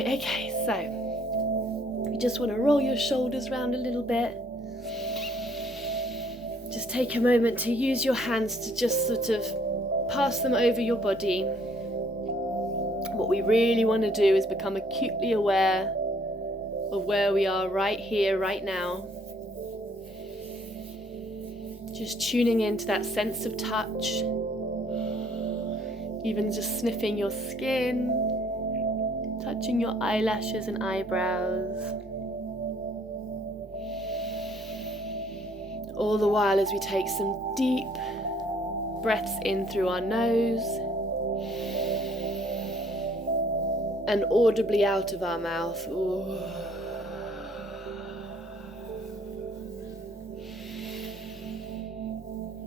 Right, okay, so you just want to roll your shoulders around a little bit. Just take a moment to use your hands to just sort of pass them over your body. What we really want to do is become acutely aware of where we are right here, right now. Just tuning into that sense of touch. Even just sniffing your skin, touching your eyelashes and eyebrows. All the while as we take some deep breaths in through our nose and audibly out of our mouth. Ooh.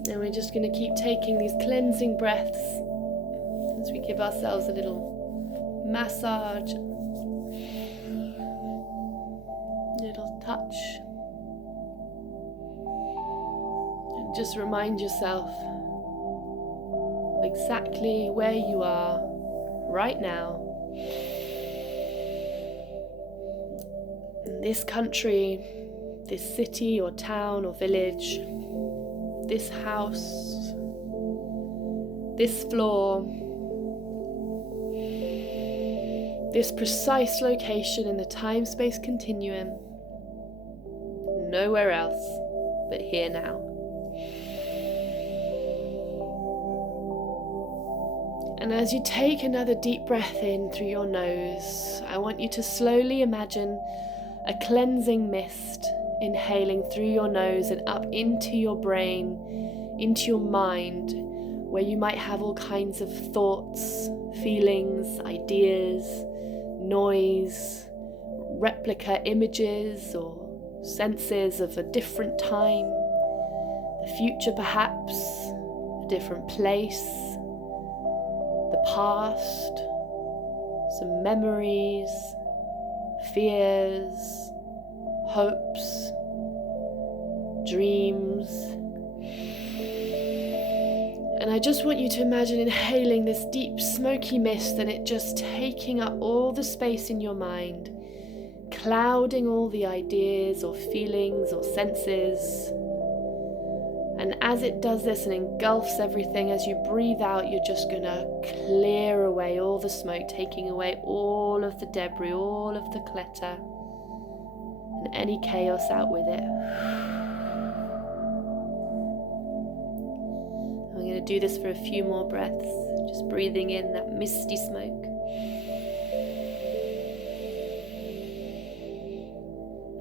And we're just going to keep taking these cleansing breaths as we give ourselves a little massage, little touch. And just remind yourself of exactly where you are right now. In this country, this city or town or village, this house, this floor, this precise location in the time-space continuum, nowhere else but here now. And as you take another deep breath in through your nose, I want you to slowly imagine a cleansing mist inhaling through your nose and up into your brain, into your mind, where you might have all kinds of thoughts, feelings, ideas, noise, replica images or senses of a different time, the future perhaps, a different place, the past, some memories, fears, hopes, dreams. And I just want you to imagine inhaling this deep smoky mist and it just taking up all the space in your mind, clouding all the ideas or feelings or senses. And as it does this and engulfs everything, as you breathe out, you're just going to clear away all the smoke, taking away all of the debris, all of the clutter, and any chaos out with it. I'm going to do this for a few more breaths, just breathing in that misty smoke.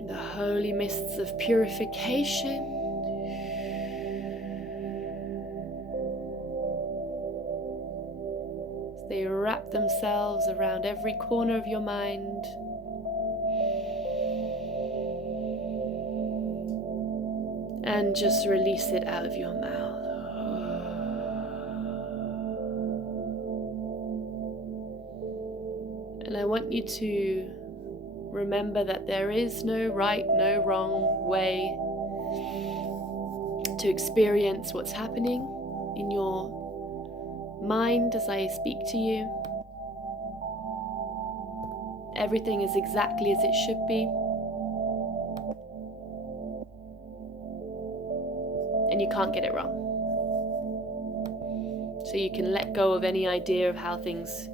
The holy mists of purification. They wrap themselves around every corner of your mind. And just release it out of your mouth. And I want you to remember that there is no right, no wrong way to experience what's happening in your mind as I speak to you. Everything is exactly as it should be. And you can't get it wrong. So you can let go of any idea of how things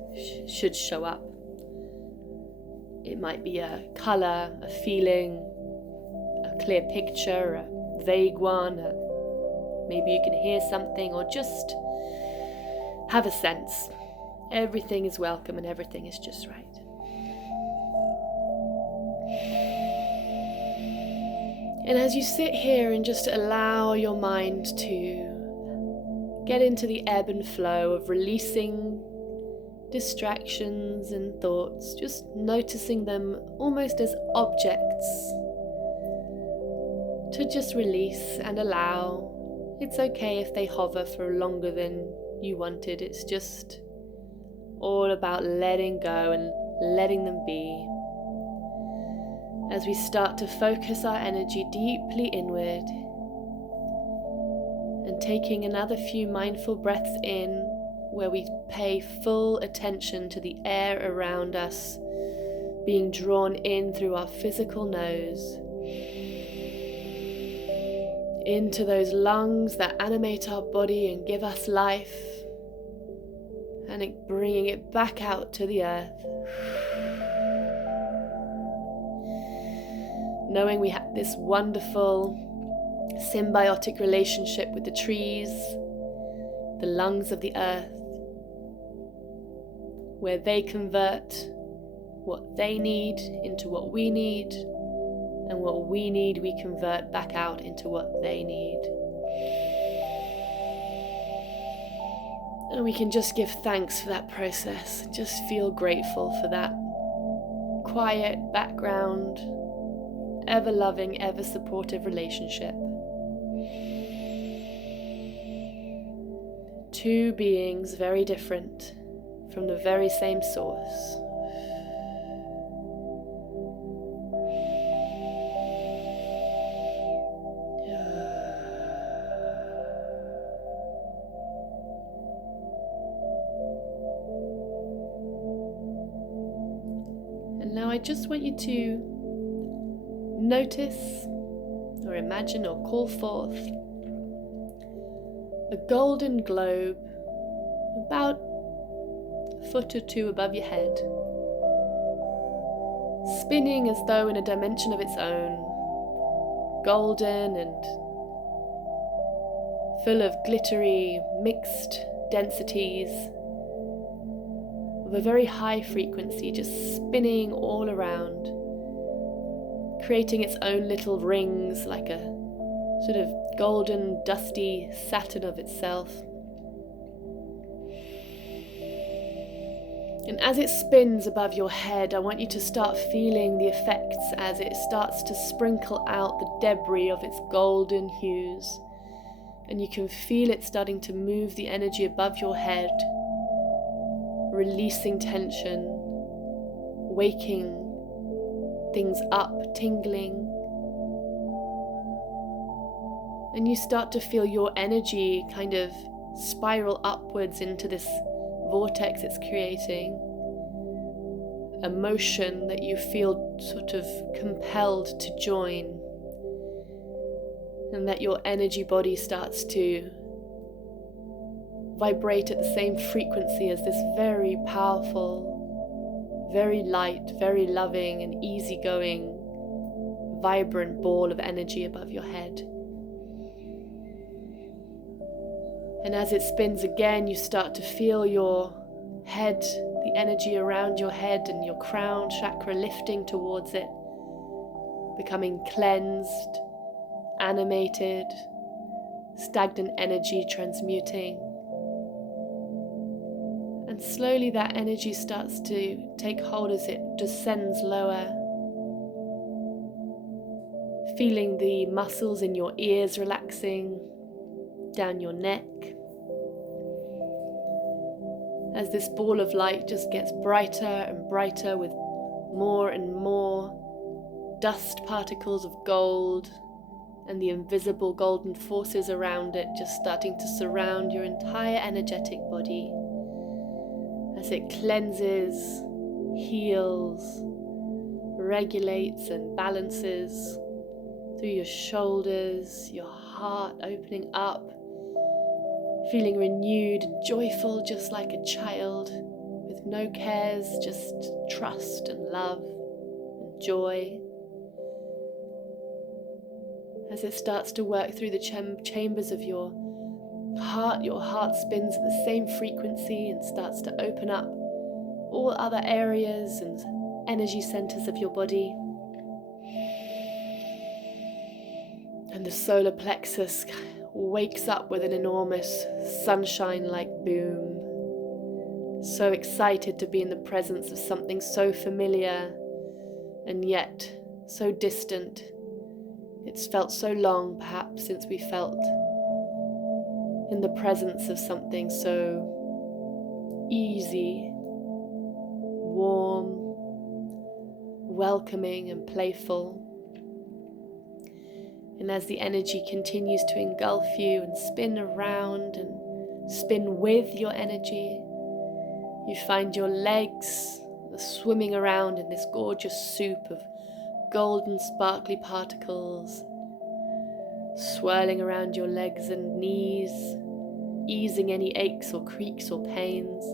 should show up. It might be a colour, a feeling, a clear picture, a vague one, maybe you can hear something or just have a sense. Everything is welcome and everything is just right. And as you sit here and just allow your mind to get into the ebb and flow of releasing distractions and thoughts, just noticing them almost as objects to just release and allow. It's okay if they hover for longer than you wanted. It's just all about letting go and letting them be. As we start to focus our energy deeply inward and taking another few mindful breaths in where we pay full attention to the air around us, being drawn in through our physical nose, into those lungs that animate our body and give us life, and bringing it back out to the earth. Knowing we have this wonderful symbiotic relationship with the trees, the lungs of the earth, where they convert what they need into what we need, and what we need we convert back out into what they need. And we can just give thanks for that process, and just feel grateful for that quiet background, ever loving, ever supportive relationship. Two beings very different from the very same source. And now I just want you to notice or imagine or call forth a golden globe about a foot or two above your head, spinning as though in a dimension of its own, golden and full of glittery mixed densities of a very high frequency, just spinning all around, creating its own little rings like a sort of golden, dusty Saturn of itself. And as it spins above your head, I want you to start feeling the effects as it starts to sprinkle out the debris of its golden hues. And you can feel it starting to move the energy above your head, releasing tension, waking things up, tingling. And you start to feel your energy kind of spiral upwards into this vortex it's creating, a motion that you feel sort of compelled to join, and that your energy body starts to vibrate at the same frequency as this very powerful, very light, very loving and easygoing, vibrant ball of energy above your head. And as it spins again, you start to feel your head, the energy around your head and your crown chakra lifting towards it, becoming cleansed, animated, stagnant energy transmuting. And slowly that energy starts to take hold as it descends lower, feeling the muscles in your ears relaxing, down your neck, as this ball of light just gets brighter and brighter with more and more dust particles of gold and the invisible golden forces around it just starting to surround your entire energetic body as it cleanses, heals, regulates and balances through your shoulders, your heart opening up, feeling renewed and joyful just like a child, with no cares, just trust and love and joy. As it starts to work through the chambers of your heart spins at the same frequency and starts to open up all other areas and energy centers of your body. And the solar plexus wakes up with an enormous sunshine-like boom. So excited to be in the presence of something so familiar and yet so distant. It's felt so long, perhaps, since we felt in the presence of something so easy, warm, welcoming and playful. And as the energy continues to engulf you and spin around and spin with your energy, you find your legs swimming around in this gorgeous soup of golden sparkly particles, swirling around your legs and knees, easing any aches or creaks or pains,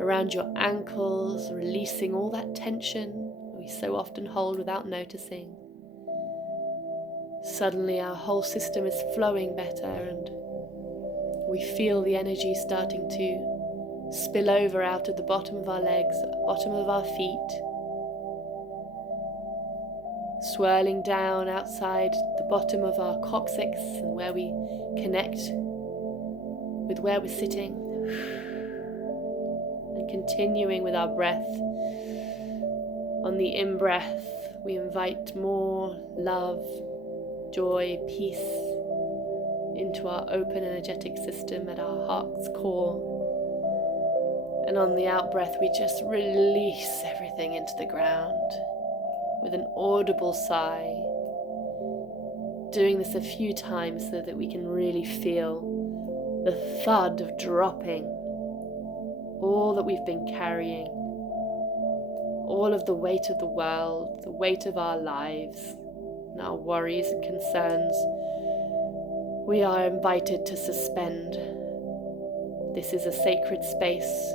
around your ankles, releasing all that tension we so often hold without noticing. Suddenly our whole system is flowing better and we feel the energy starting to spill over out of the bottom of our legs, bottom of our feet, swirling down outside the bottom of our coccyx and where we connect with where we're sitting, and continuing with our breath. On the in-breath, we invite more love, joy, peace into our open energetic system at our heart's core. And on the out-breath, we just release everything into the ground with an audible sigh. Doing this a few times so that we can really feel the thud of dropping all that we've been carrying, all of the weight of the world, the weight of our lives, and our worries and concerns. We are invited to suspend. This is a sacred space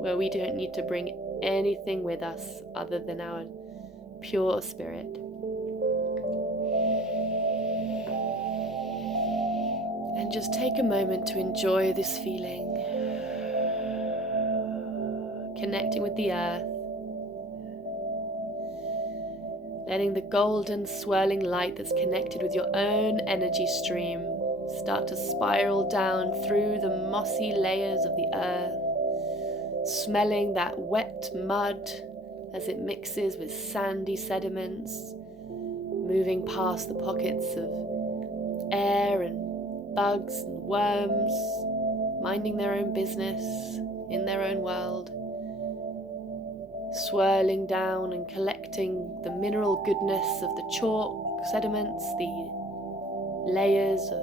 where we don't need to bring anything with us other than our pure spirit. And just take a moment to enjoy this feeling, connecting with the earth, letting the golden swirling light that's connected with your own energy stream start to spiral down through the mossy layers of the earth, smelling that wet mud as it mixes with sandy sediments, moving past the pockets of air and bugs and worms, minding their own business in their own world, swirling down and collecting the mineral goodness of the chalk sediments, the layers of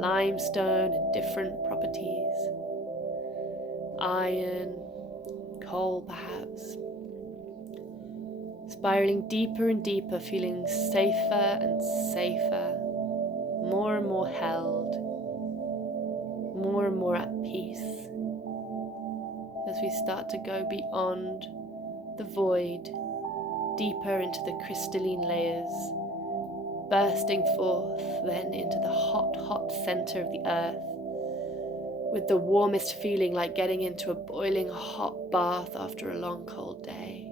limestone and different properties, iron, coal perhaps, spiraling deeper and deeper, feeling safer and safer, more and more held, more and more at peace, as we start to go beyond the void, deeper into the crystalline layers, bursting forth then into the hot, hot center of the earth, with the warmest feeling like getting into a boiling hot bath after a long cold day,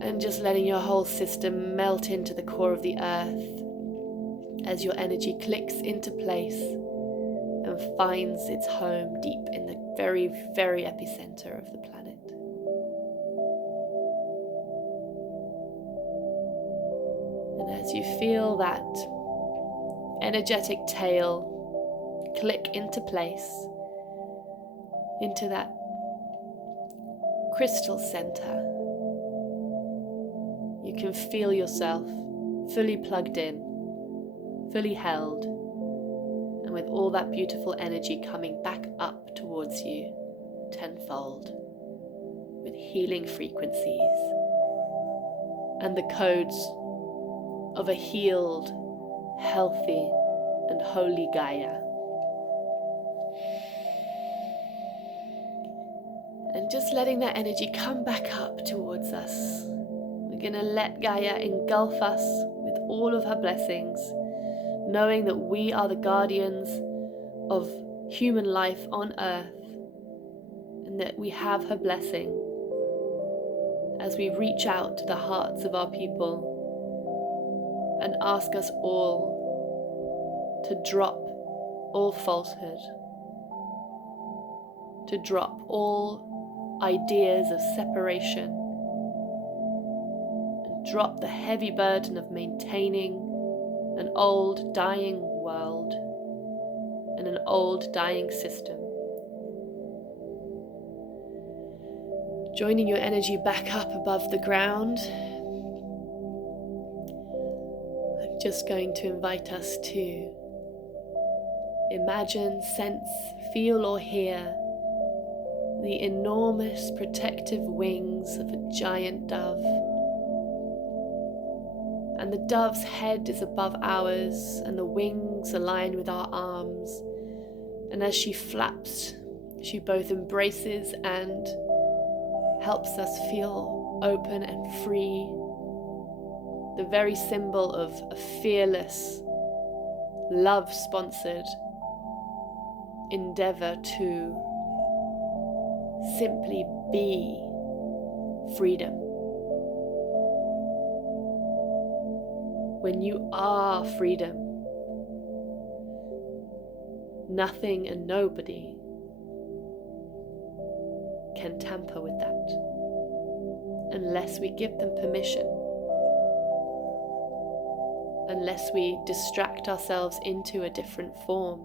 and just letting your whole system melt into the core of the earth as your energy clicks into place and finds its home deep in the very, very epicenter of the planet. And as you feel that energetic tail click into place, into that crystal center, you can feel yourself fully plugged in, fully held, and with all that beautiful energy coming back up towards you tenfold with healing frequencies and the codes of a healed, healthy, and holy Gaia. And just letting that energy come back up towards us. We're going to let Gaia engulf us with all of her blessings, knowing that we are the guardians of human life on earth, and that we have her blessing as we reach out to the hearts of our people and ask us all to drop all falsehood, to drop all ideas of separation, and drop the heavy burden of maintaining an old dying world and an old dying system. Joining your energy back up above the ground, I'm just going to invite us to imagine, sense, feel or hear the enormous protective wings of a giant dove. And the dove's head is above ours, and the wings align with our arms. And as she flaps, she both embraces and helps us feel open and free. The very symbol of a fearless, love-sponsored endeavor to simply be freedom. When you are freedom, nothing and nobody can tamper with that unless we give them permission, unless we distract ourselves into a different form,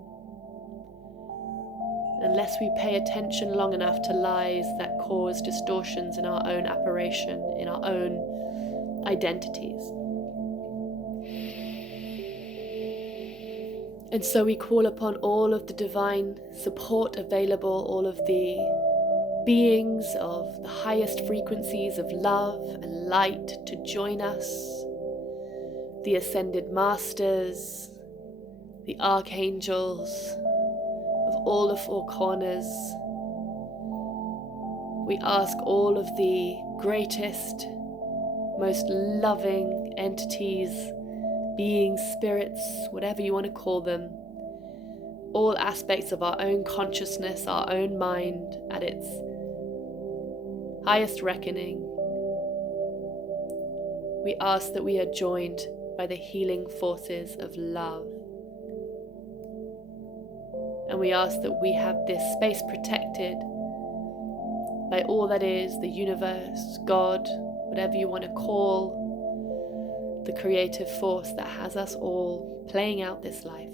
unless we pay attention long enough to lies that cause distortions in our own apparition, in our own identities. And so we call upon all of the divine support available, all of the beings of the highest frequencies of love and light to join us, the ascended masters, the archangels of all the four corners. We ask all of the greatest, most loving entities, beings, spirits, whatever you want to call them, all aspects of our own consciousness, our own mind at its highest reckoning. We ask that we are joined by the healing forces of love. And we ask that we have this space protected by all that is the universe, God, whatever you want to call the creative force that has us all playing out this life.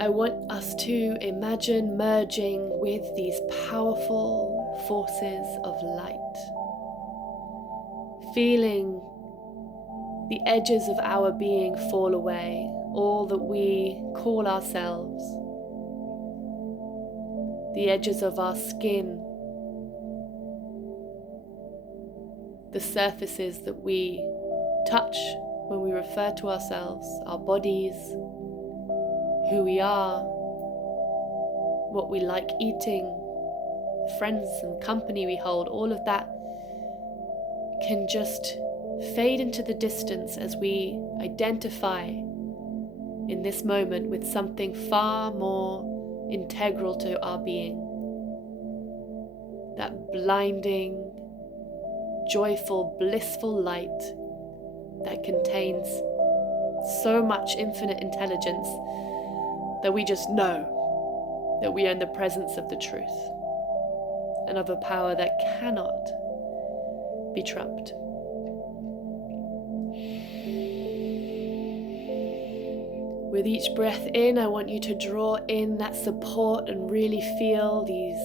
I want us to imagine merging with these powerful forces of light, feeling the edges of our being fall away, all that we call ourselves, the edges of our skin, the surfaces that we touch when we refer to ourselves, our bodies, who we are, what we like eating, the friends and company we hold, all of that can just fade into the distance as we identify in this moment with something far more integral to our being. That blinding, joyful, blissful light that contains so much infinite intelligence that we just know that we are in the presence of the truth and of a power that cannot be trumped. With each breath in, I want you to draw in that support and really feel these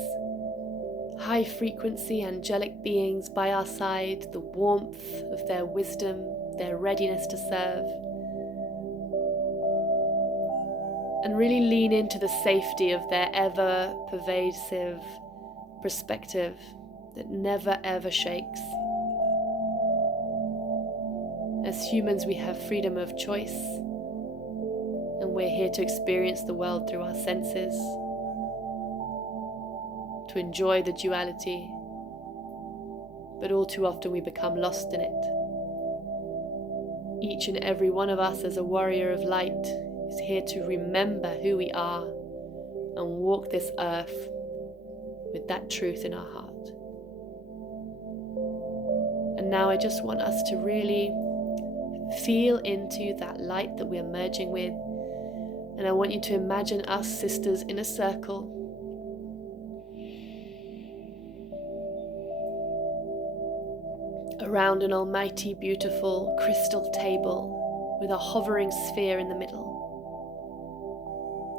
high frequency angelic beings by our side, the warmth of their wisdom, their readiness to serve. And really lean into the safety of their ever pervasive perspective that never ever shakes. As humans, we have freedom of choice, and we're here to experience the world through our senses, to enjoy the duality, but all too often we become lost in it. Each and every one of us as a warrior of light is here to remember who we are and walk this earth with that truth in our heart. And now I just want us to really feel into that light that we're merging with. And I want you to imagine us sisters in a circle, around an almighty, beautiful crystal table with a hovering sphere in the middle.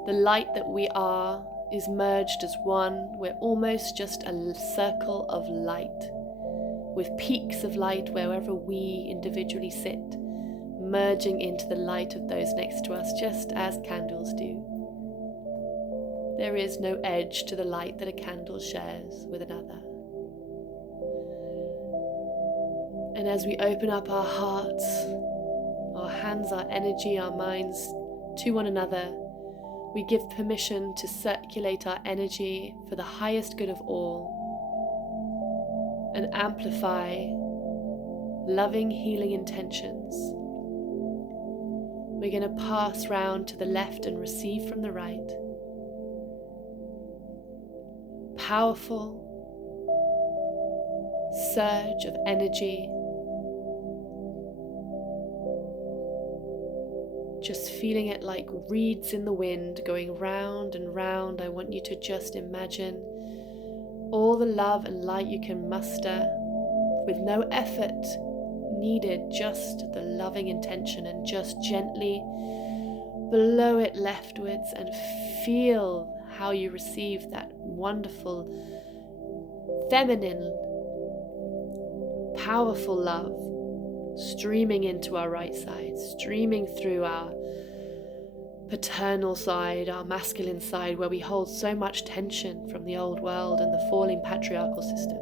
The light that we are is merged as one. We're almost just a circle of light, with peaks of light wherever we individually sit, merging into the light of those next to us, just as candles do. There is no edge to the light that a candle shares with another. And as we open up our hearts, our hands, our energy, our minds to one another, we give permission to circulate our energy for the highest good of all and amplify loving, healing intentions. We're going to pass round to the left and receive from the right. Powerful surge of energy. Just feeling it like reeds in the wind going round and round. I want you to just imagine all the love and light you can muster with no effort needed, just the loving intention, and just gently blow it leftwards and feel how you receive that wonderful, feminine, powerful love streaming into our right side, streaming through our paternal side, our masculine side, where we hold so much tension from the old world and the falling patriarchal system.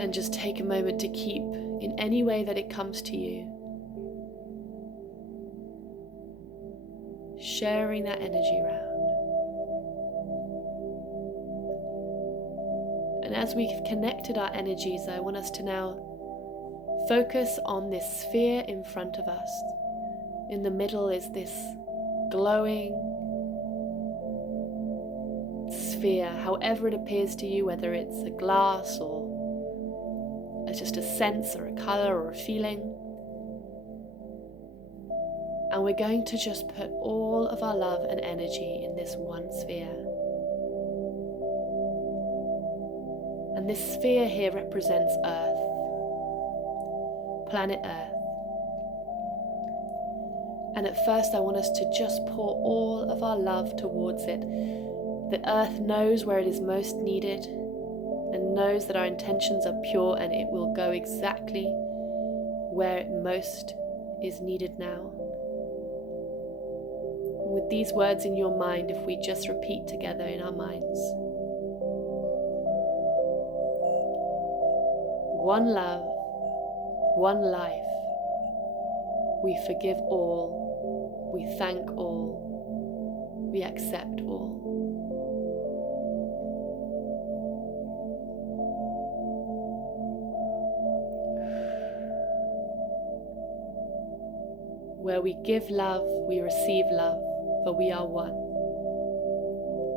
And just take a moment to keep, in any way that it comes to you, sharing that energy around. And as we've connected our energies, I want us to now focus on this sphere in front of us. In the middle is this glowing sphere, however it appears to you, whether it's a glass or it's just a sense or a color or a feeling. And we're going to just put all of our love and energy in this one sphere. And this sphere here represents Earth, planet Earth. And at first I want us to just pour all of our love towards it. The Earth knows where it is most needed and knows that our intentions are pure, and it will go exactly where it most is needed now. With these words in your mind, if we just repeat together in our minds. One love, one life. We forgive all, we thank all, we accept all. Where we give love, we receive love, for we are one.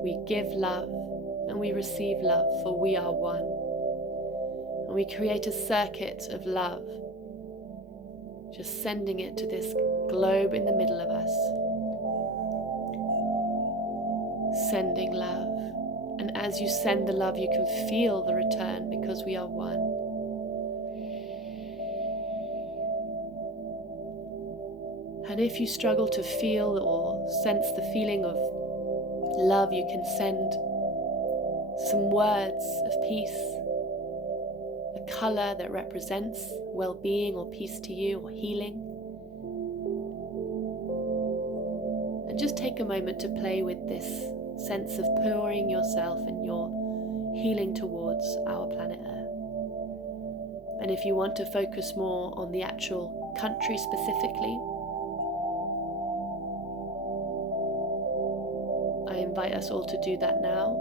We give love and we receive love, for we are one. And we create a circuit of love, just sending it to this globe in the middle of us. Sending love. And as you send the love, you can feel the return, because we are one. And if you struggle to feel or sense the feeling of love, you can send some words of peace, a color that represents well-being or peace to you, or healing. And just take a moment to play with this sense of pouring yourself and your healing towards our planet Earth. And if you want to focus more on the actual country specifically, I invite us all to do that now.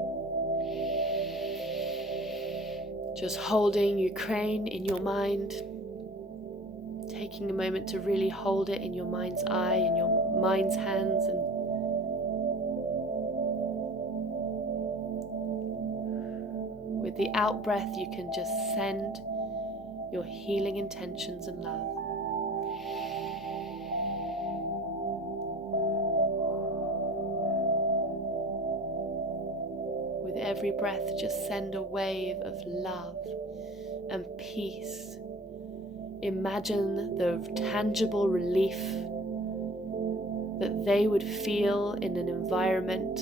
Just holding Ukraine in your mind, taking a moment to really hold it in your mind's eye, in your mind's hands, and with the out breath you can just send your healing intentions and love. With every breath, just send a wave of love and peace. Imagine the tangible relief that they would feel in an environment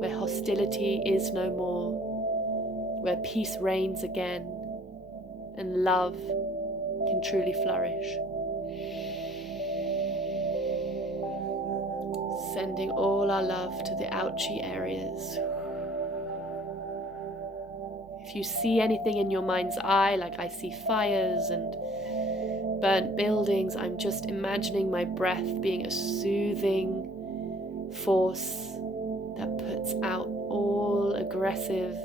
where hostility is no more, where peace reigns again, and love can truly flourish. Sending all our love to the ouchy areas. If you see anything in your mind's eye, like I see fires and burnt buildings, I'm just imagining my breath being a soothing force that puts out all aggressive,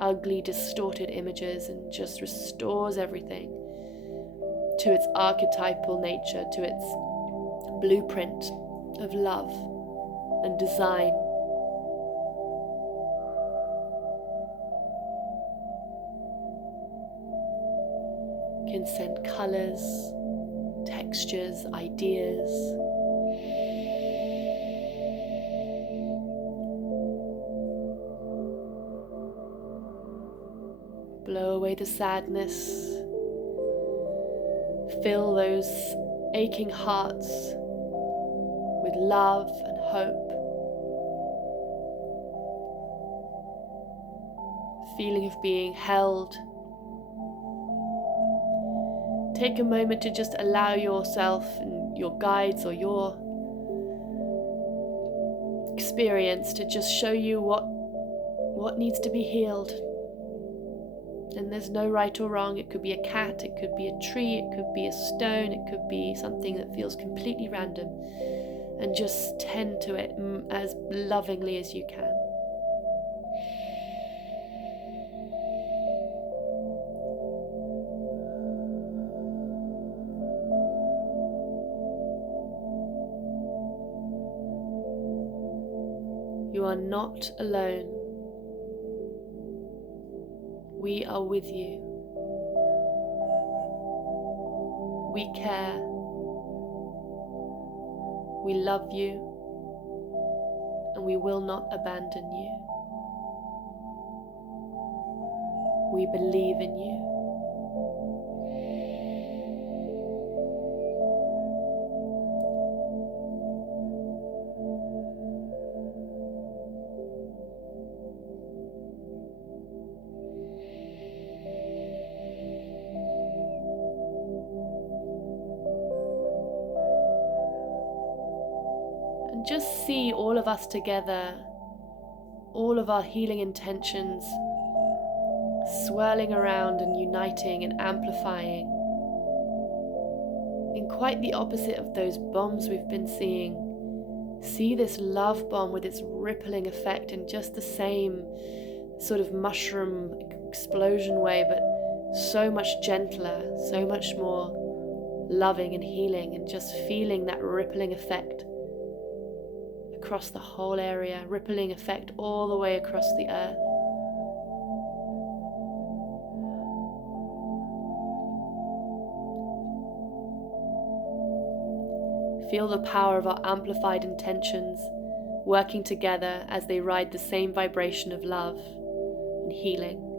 ugly, distorted images and just restores everything to its archetypal nature, to its blueprint of love and design. Can send colors, textures, ideas. Blow away the sadness. Fill those aching hearts with love and hope. Feeling of being held. Take a moment to just allow yourself and your guides or your experience to just show you what needs to be healed. And there's no right or wrong. It could be a cat, it could be a tree, it could be a stone, it could be something that feels completely random. And just tend to it as lovingly as you can. You are not alone. We are with you. We care. We love you, and we will not abandon you. We believe in you. Just see all of us together, all of our healing intentions swirling around and uniting and amplifying in quite the opposite of those bombs we've been seeing. See this love bomb with its rippling effect in just the same sort of mushroom explosion way, but so much gentler, so much more loving and healing, and just feeling that rippling effect across the whole area, rippling effect all the way across the earth. Feel the power of our amplified intentions working together as they ride the same vibration of love and healing.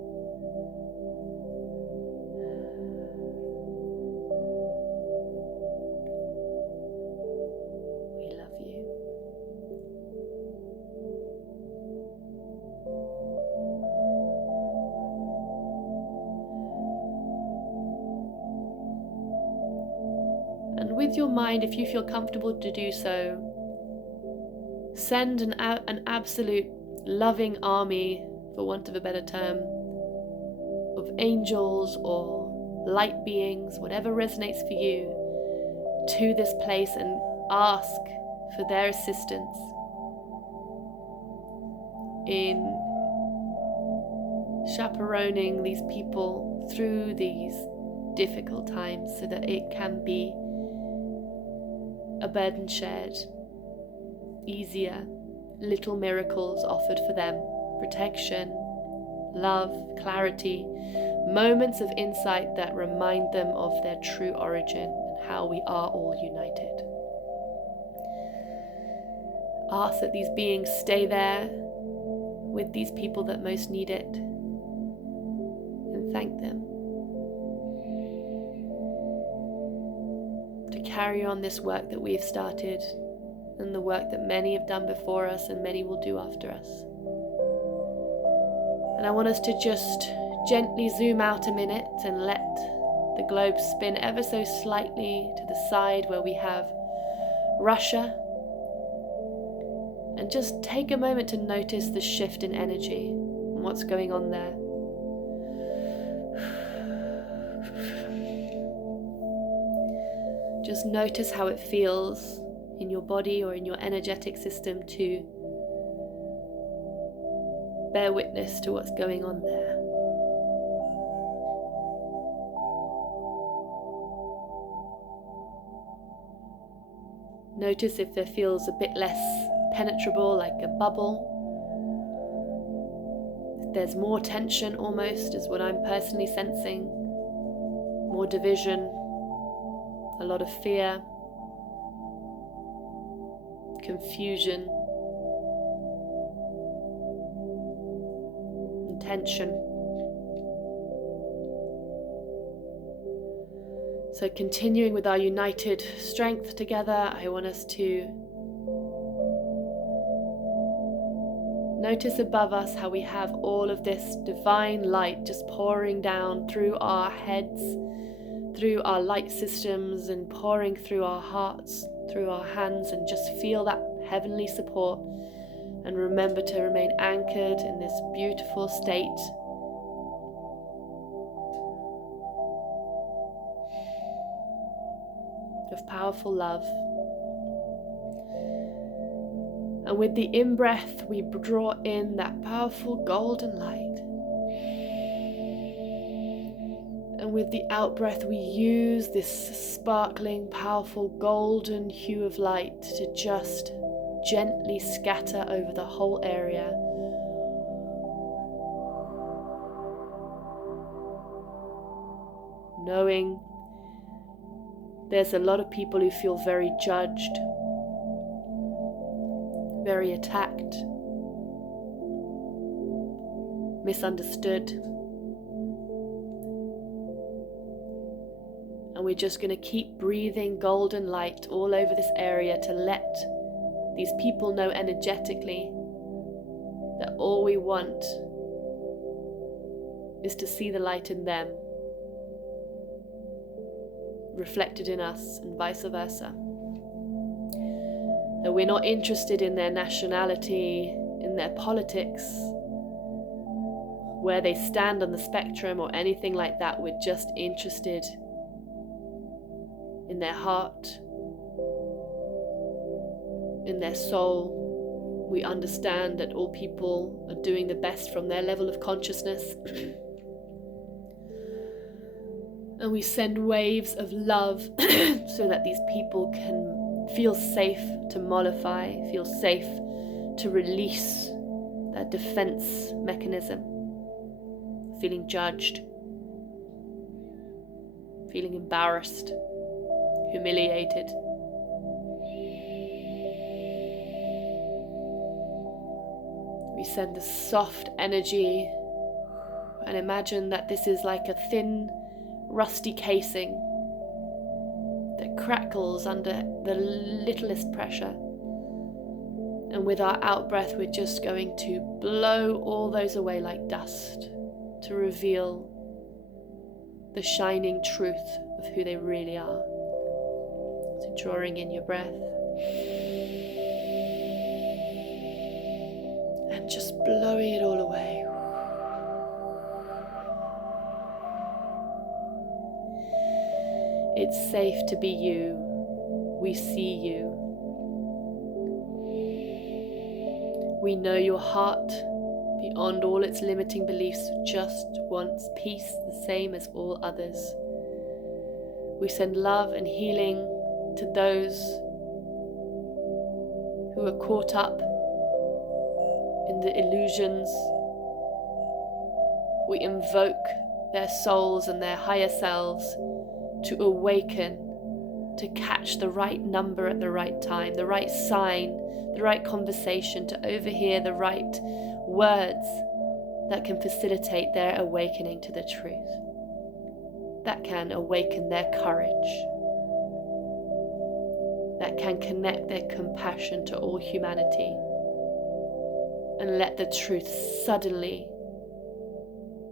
With your mind, if you feel comfortable to do so, send an absolute loving army, for want of a better term, of angels or light beings, whatever resonates for you, to this place and ask for their assistance in chaperoning these people through these difficult times so that it can be a burden shared, easier, little miracles offered for them, protection, love, clarity, moments of insight that remind them of their true origin and how we are all united. Ask that these beings stay there with these people that most need it, and thank them. To carry on this work that we've started and the work that many have done before us and many will do after us. And I want us to just gently zoom out a minute and let the globe spin ever so slightly to the side where we have Russia. And just take a moment to notice the shift in energy and what's going on there. Just notice how it feels in your body or in your energetic system to bear witness to what's going on there. Notice if there feels a bit less penetrable, like a bubble. If there's more tension almost, is what I'm personally sensing. More division, a lot of fear, confusion, and tension. So continuing with our united strength together, I want us to notice above us how we have all of this divine light just pouring down through our heads, through our light systems, and pouring through our hearts, through our hands, and just feel that heavenly support. And remember to remain anchored in this beautiful state. Of powerful love. And with the in-breath, we draw in that powerful golden light. And with the out-breath, we use this sparkling, powerful golden hue of light to just gently scatter over the whole area. Knowing there's a lot of people who feel very judged, very attacked, misunderstood. And we're just going to keep breathing golden light all over this area to let these people know energetically that all we want is to see the light in them reflected in us, and vice versa. That we're not interested in their nationality, in their politics, where they stand on the spectrum or anything like that. We're just interested in their heart, in their soul. We understand that all people are doing the best from their level of consciousness. And we send waves of love so that these people can feel safe to mollify, feel safe to release that defense mechanism, feeling judged, feeling embarrassed, humiliated. We send the soft energy and imagine that this is like a thin, rusty casing that crackles under the littlest pressure. And with our out breath, we're just going to blow all those away like dust to reveal the shining truth of who they really are. So drawing in your breath and just blowing it all away. It's safe to be you. We see you. We know your heart, beyond all its limiting beliefs, just wants peace the same as all others. We send love and healing to those who are caught up in the illusions. We invoke their souls and their higher selves to awaken, to catch the right number at the right time, the right sign, the right conversation, to overhear the right words that can facilitate their awakening to the truth, that can awaken their courage, that can connect their compassion to all humanity and let the truth suddenly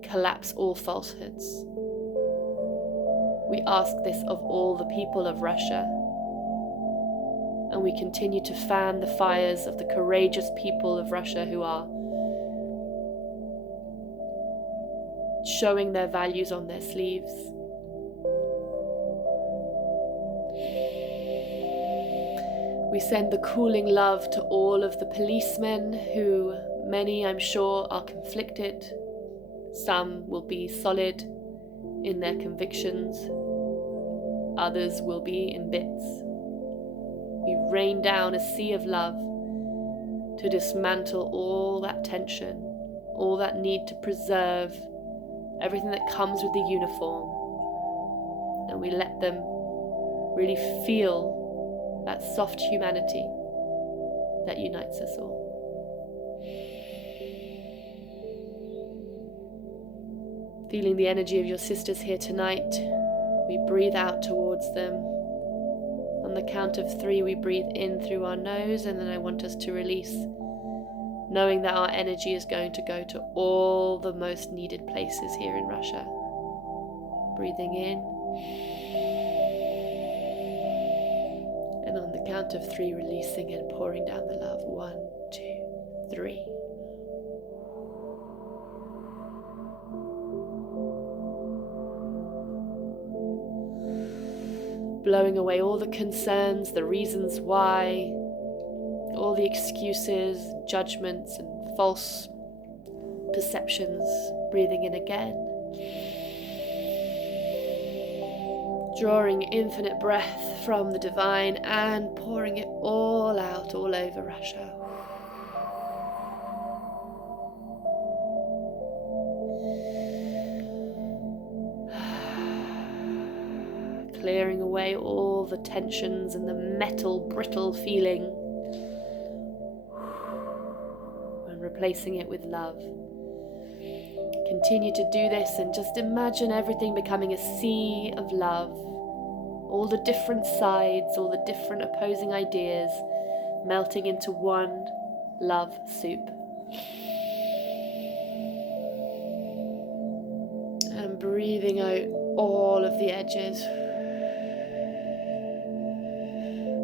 collapse all falsehoods. We ask this of all the people of Russia. And we continue to fan the fires of the courageous people of Russia who are showing their values on their sleeves. We send the cooling love to all of the policemen who, many I'm sure, are conflicted. Some will be solid in their convictions. Others will be in bits. We rain down a sea of love to dismantle all that tension, all that need to preserve everything that comes with the uniform. And we let them really feel that soft humanity that unites us all. Feeling the energy of your sisters here tonight, we breathe out towards them. On the count of 3, we breathe in through our nose, and then I want us to release, knowing that our energy is going to go to all the most needed places here in Russia. Breathing in. And on the count of 3, releasing and pouring down the love. 1, 2, 3. Blowing away all the concerns, the reasons why, all the excuses, judgments, and false perceptions. Breathing in again. Drawing infinite breath from the divine and pouring it all out, all over Russia. Clearing away all the tensions and the metal, brittle feeling, and replacing it with love. Continue to do this and just imagine everything becoming a sea of love. All the different sides, all the different opposing ideas melting into one love soup. And breathing out all of the edges.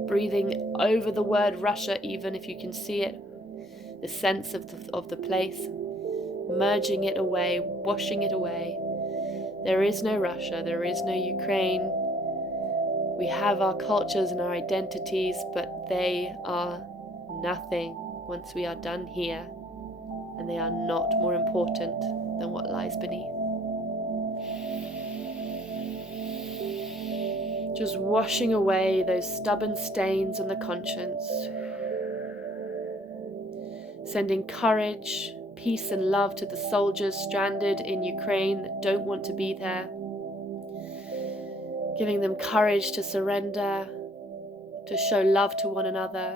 Breathing over the word Russia, even if you can see it, the sense of the place, merging it away, washing it away. There is no Russia, there is no Ukraine. We have our cultures and our identities, but they are nothing once we are done here, and they are not more important than what lies beneath. Just washing away those stubborn stains on the conscience. Sending courage, peace and love to the soldiers stranded in Ukraine that don't want to be there. Giving them courage to surrender, to show love to one another.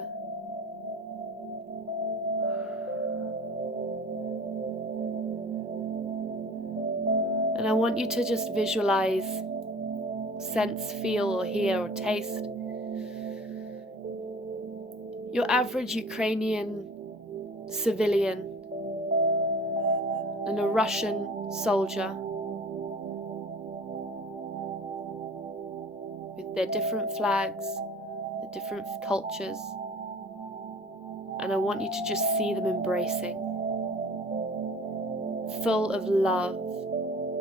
And I want you to just visualize, sense, feel, or hear, or taste your average Ukrainian civilian and a Russian soldier with their different flags, their different cultures, and I want you to just see them embracing, full of love,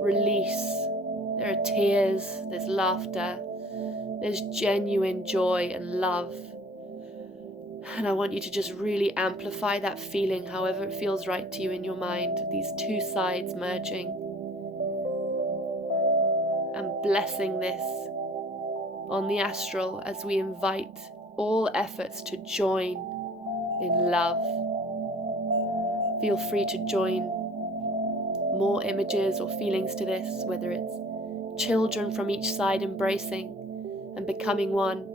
release. There are tears, there's laughter, there's genuine joy and love. And I want you to just really amplify that feeling, however it feels right to you in your mind, these two sides merging and blessing this on the astral as we invite all efforts to join in love. Feel free to join more images or feelings to this, whether it's children from each side embracing and becoming one.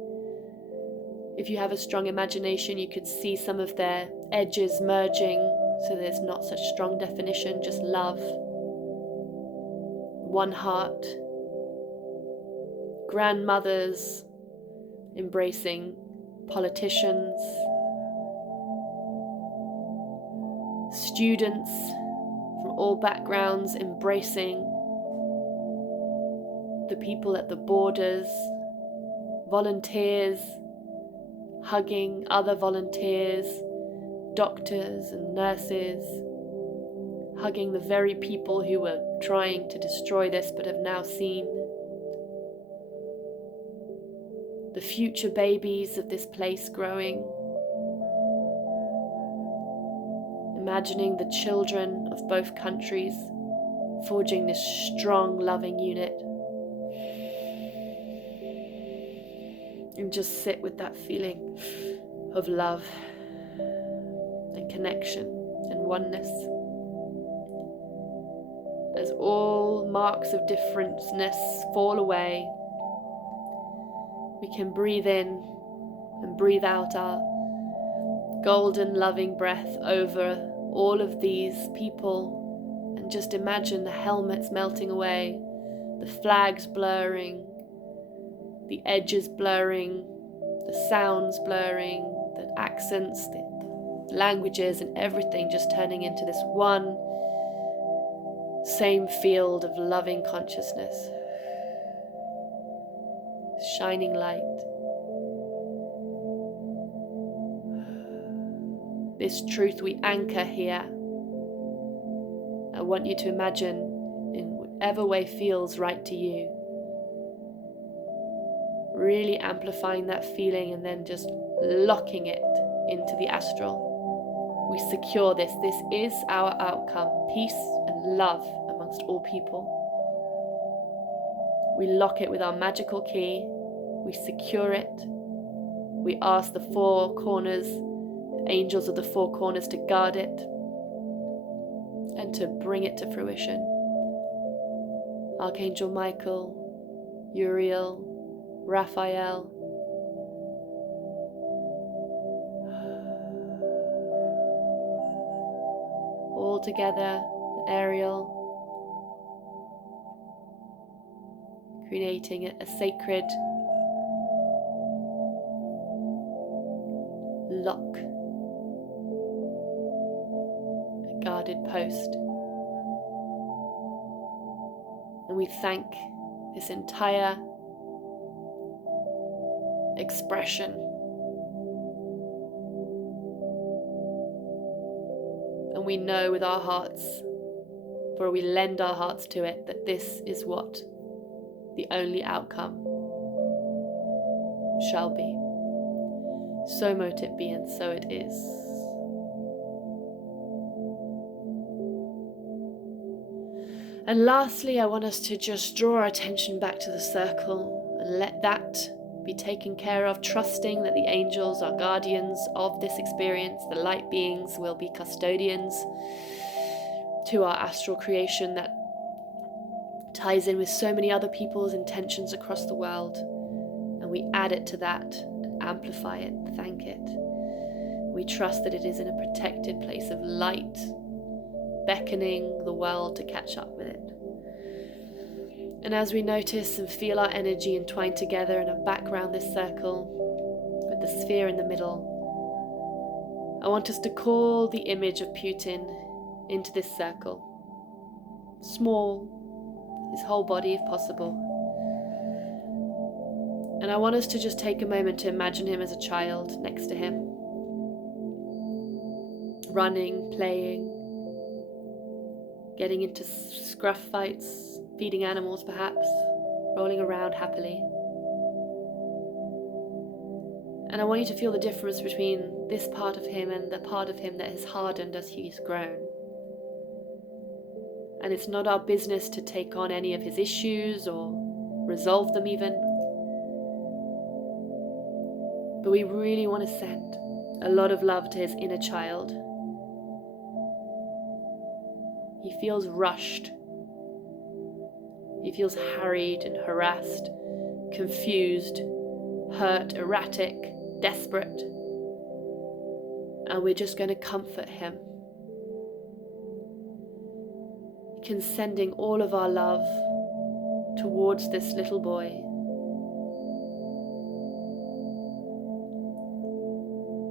If you have a strong imagination, you could see some of their edges merging, so there's not such strong definition, just love. One heart. Grandmothers embracing politicians. Students from all backgrounds embracing the people at the borders, volunteers hugging other volunteers, doctors and nurses, hugging the very people who were trying to destroy this but have now seen. The future babies of this place growing. Imagining the children of both countries forging this strong, loving unit. And just sit with that feeling of love and connection and oneness. As all marks of differenceness fall away, we can breathe in and breathe out our golden loving breath over all of these people, and just imagine the helmets melting away, the flags blurring, the edges blurring, the sounds blurring, the accents, the languages and everything just turning into this one same field of loving consciousness. Shining light. This truth we anchor here. I want you to imagine in whatever way feels right to you. Really amplifying that feeling and then just locking it into the astral. We secure this. This is our outcome. Peace and love amongst all people. We lock it with our magical key. We secure it. We ask the four corners, angels of the four corners, to guard it and to bring it to fruition. Archangel Michael, Uriel, Raphael, all together, Ariel, creating a sacred lock, a guarded post. And we thank this entire expression, and we know with our hearts, for we lend our hearts to it, that this is what the only outcome shall be. So mote it be, and so it is. And lastly, I want us to just draw our attention back to the circle and let that be taken care of, trusting that the angels are guardians of this experience. The light beings will be custodians to our astral creation that ties in with so many other people's intentions across the world. And we add it to that and amplify it, thank it. We trust that it is in a protected place of light, beckoning the world to catch up with it. And as we notice and feel our energy entwined together in a background this circle, with the sphere in the middle, I want us to call the image of Putin into this circle. Small, his whole body if possible. And I want us to just take a moment to imagine him as a child next to him, running, playing, getting into scruff fights, feeding animals perhaps, rolling around happily. And I want you to feel the difference between this part of him and the part of him that has hardened as he's grown. And it's not our business to take on any of his issues or resolve them even. But we really want to send a lot of love to his inner child. He feels rushed. He feels harried and harassed, confused, hurt, erratic, desperate. And we're just going to comfort him, sending all of our love towards this little boy.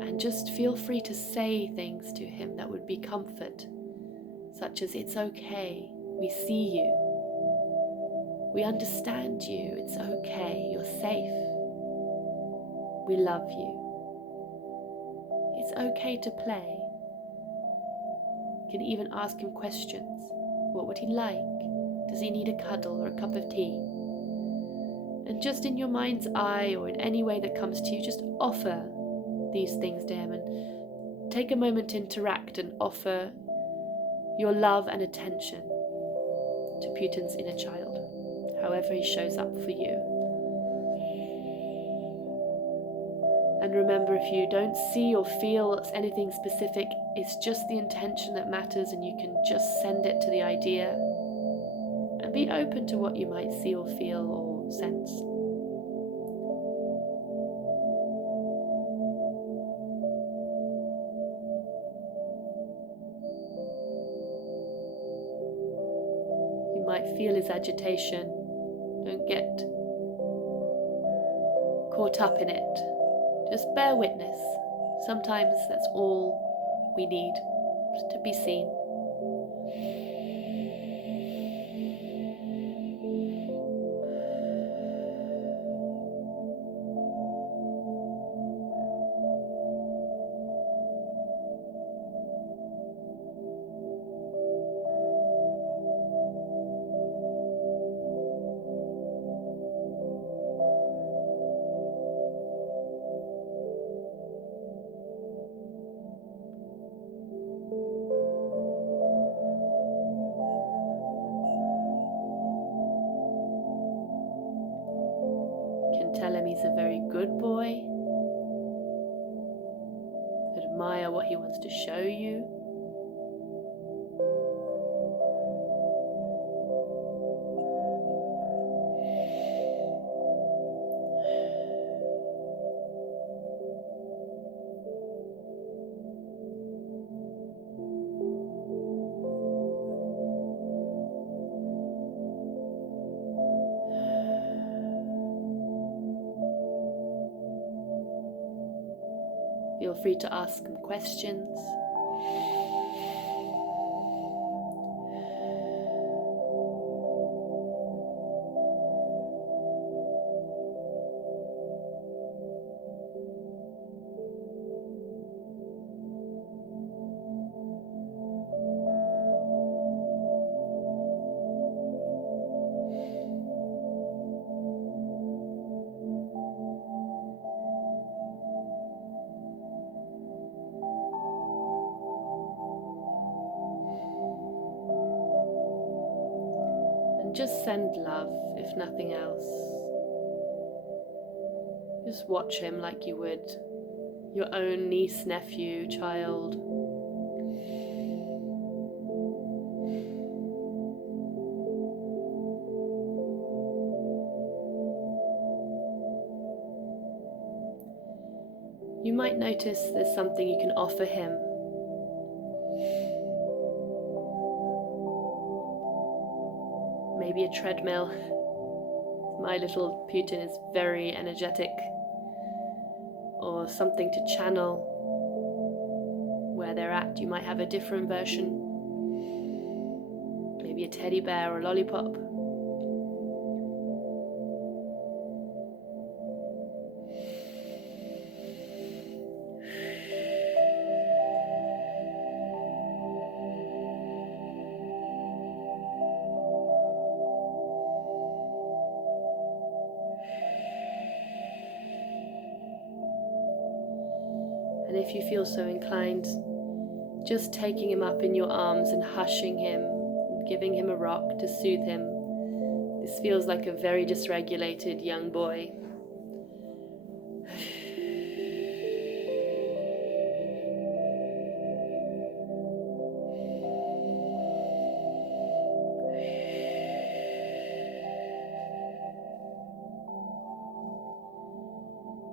And just feel free to say things to him that would be comfort, such as, "It's okay, we see you. We understand you. It's okay. You're safe. We love you. It's okay to play. You can even ask him questions. What would he like? Does he need a cuddle or a cup of tea? And just in your mind's eye or in any way that comes to you, just offer these things to him and take a moment to interact and offer your love and attention to Putin's inner child, however he shows up for you. And remember, if you don't see or feel anything specific, it's just the intention that matters, and you can just send it to the idea and be open to what you might see or feel or sense. You might feel his agitation. Don't get caught up in it. Just bear witness. Sometimes that's all we need, just to be seen. Tell him he's a very good boy. Admire what he wants to show you. Feel free to ask him questions. Just send love, if nothing else. Just watch him like you would your own niece, nephew, child. You might notice there's something you can offer him. Maybe a treadmill. My little Putin is very energetic. Or something to channel where they're at. You might have a different version. Maybe a teddy bear or a lollipop. And if you feel so inclined, just taking him up in your arms and hushing him, and giving him a rock to soothe him. This feels like a very dysregulated young boy.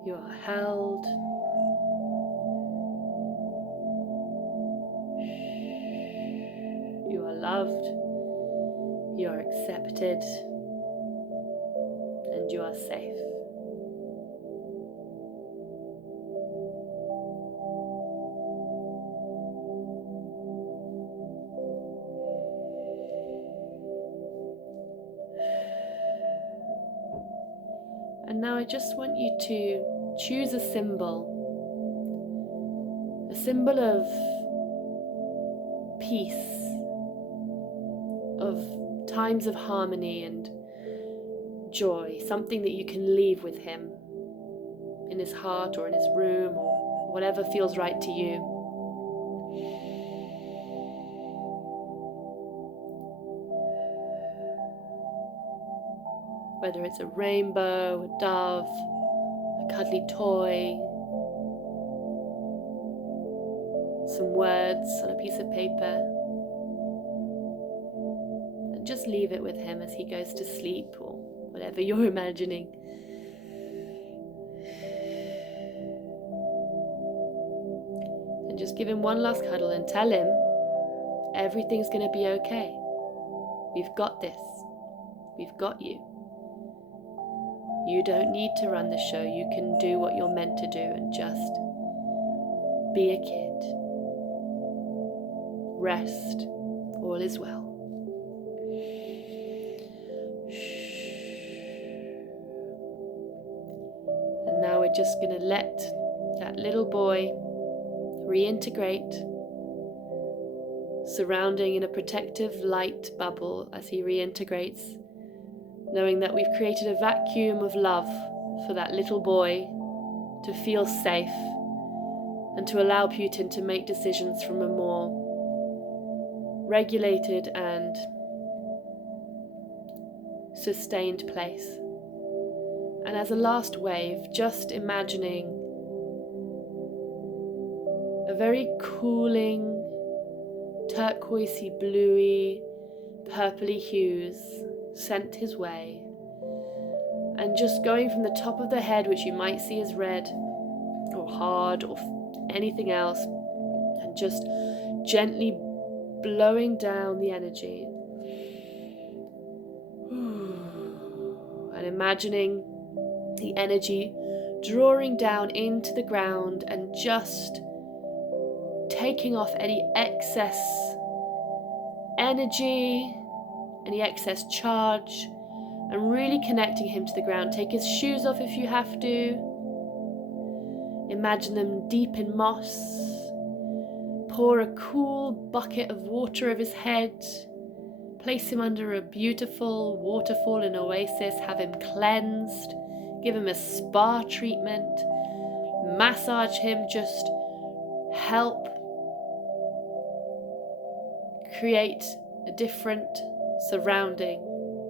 You are held. You are loved. You are accepted. And you are safe. And now I just want you to choose a symbol of peace, of times of harmony and joy, something that you can leave with him in his heart or in his room or whatever feels right to you. Whether it's a rainbow, a dove, a cuddly toy, some words on a piece of paper, and just leave it with him as he goes to sleep or whatever you're imagining. And just give him one last cuddle and tell him everything's going to be okay. We've got this. We've got you. You don't need to run the show. You can do what you're meant to do and just be a kid. Rest. All is well. And now we're just going to let that little boy reintegrate, surrounding in a protective light bubble as he reintegrates, knowing that we've created a vacuum of love for that little boy to feel safe and to allow Putin to make decisions from a more regulated and sustained place. And as a last wave, just imagining a very cooling, turquoisey, bluey, purpley hues sent his way, and just going from the top of the head, which you might see as red or hard or anything else, and just gently blowing down the energy and imagining the energy drawing down into the ground and just taking off any excess energy, any excess charge, and really connecting him to the ground. Take his shoes off if you have to. Imagine them deep in moss. Pour a cool bucket of water over his head. Place him under a beautiful waterfall and oasis. Have him cleansed. Give him a spa treatment. Massage him. Just help create a different surrounding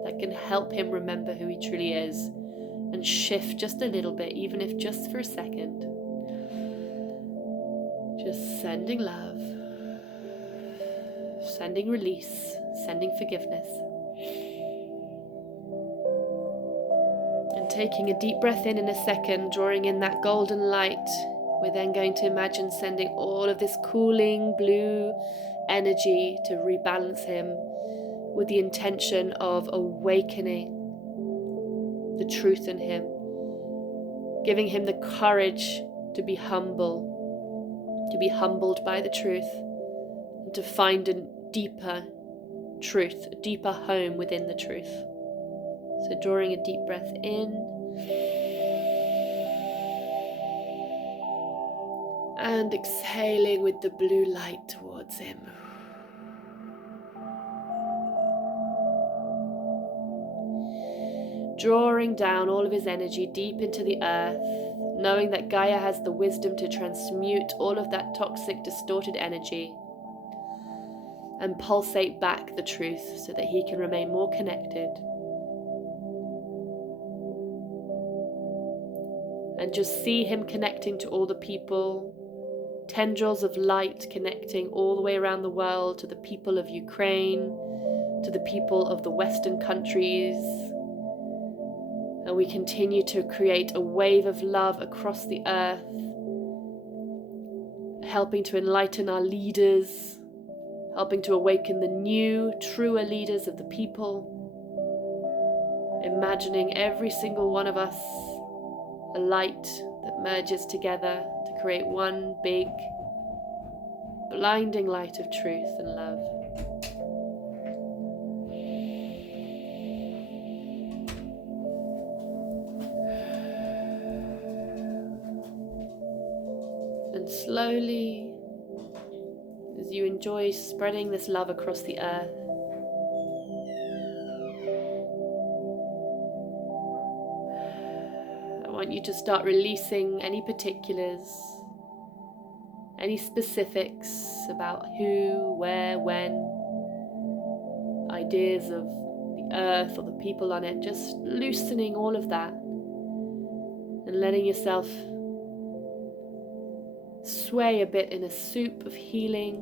that can help him remember who he truly is and shift just a little bit, even if just for a second. Just sending love, sending release, sending forgiveness. And taking a deep breath in a second, drawing in that golden light, we're then going to imagine sending all of this cooling blue energy to rebalance him with the intention of awakening the truth in him, giving him the courage to be humble, to be humbled by the truth, and to find a deeper truth, a deeper home within the truth. So drawing a deep breath in and exhaling with the blue light towards him. Drawing down all of his energy deep into the earth, knowing that Gaia has the wisdom to transmute all of that toxic, distorted energy and pulsate back the truth so that he can remain more connected. And just see him connecting to all the people, tendrils of light connecting all the way around the world to the people of Ukraine, to the people of the Western countries. And we continue to create a wave of love across the earth, helping to enlighten our leaders, helping to awaken the new, truer leaders of the people, imagining every single one of us a light that merges together to create one big, blinding light of truth and love. slowly, as you enjoy spreading this love across the earth, I want you to start releasing any particulars, any specifics about who, where, when, ideas of the earth or the people on it, just loosening all of that and letting yourself sway a bit in a soup of healing,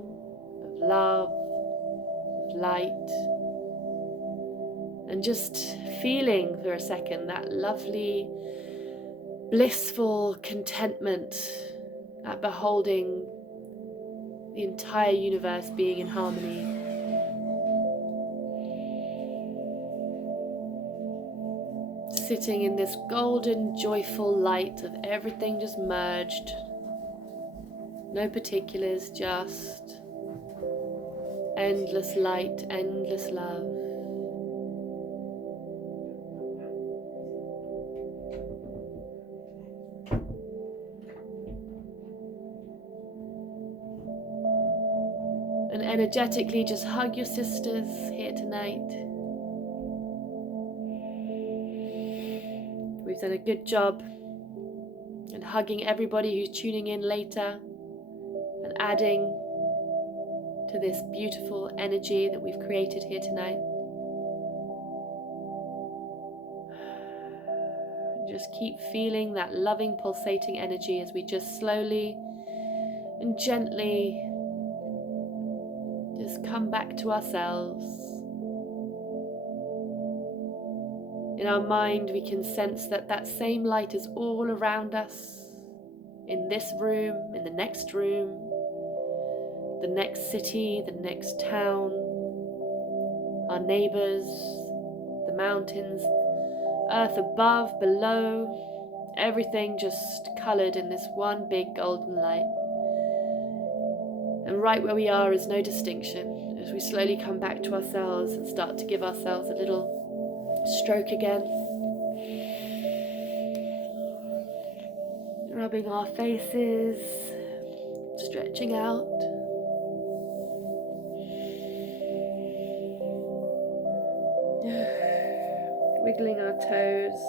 of love, of light, and just feeling for a second that lovely, blissful contentment at beholding the entire universe being in harmony. Sitting in this golden, joyful light of everything just merged. No particulars, just endless light, endless love. And energetically just hug your sisters here tonight. We've done a good job at hugging everybody who's tuning in later and adding to this beautiful energy that we've created here tonight. Just keep feeling that loving, pulsating energy as we just slowly and gently just come back to ourselves. In our mind, we can sense that that same light is all around us, in this room, in the next room, the next city, the next town, our neighbors, the mountains, earth above, below, everything just colored in this one big golden light. And right where we are is no distinction, as we slowly come back to ourselves and start to give ourselves a little stroke again, rubbing our faces, stretching out, wiggling our toes,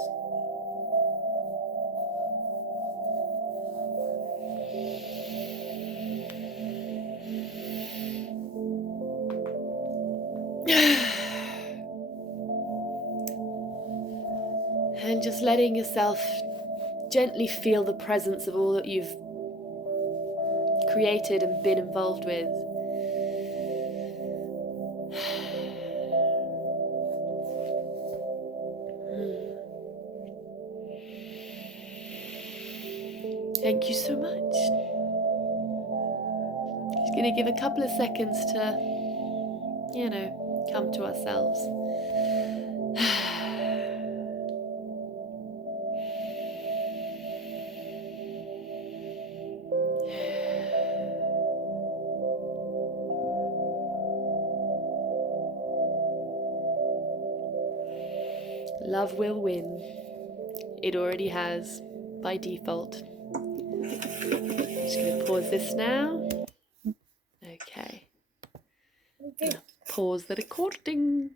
and just letting yourself gently feel the presence of all that you've created and been involved with. Thank you so much. Just going to give a couple of seconds to, come to ourselves. Love will win. It already has, by default. I'm just going to pause this now. Okay. Pause the recording.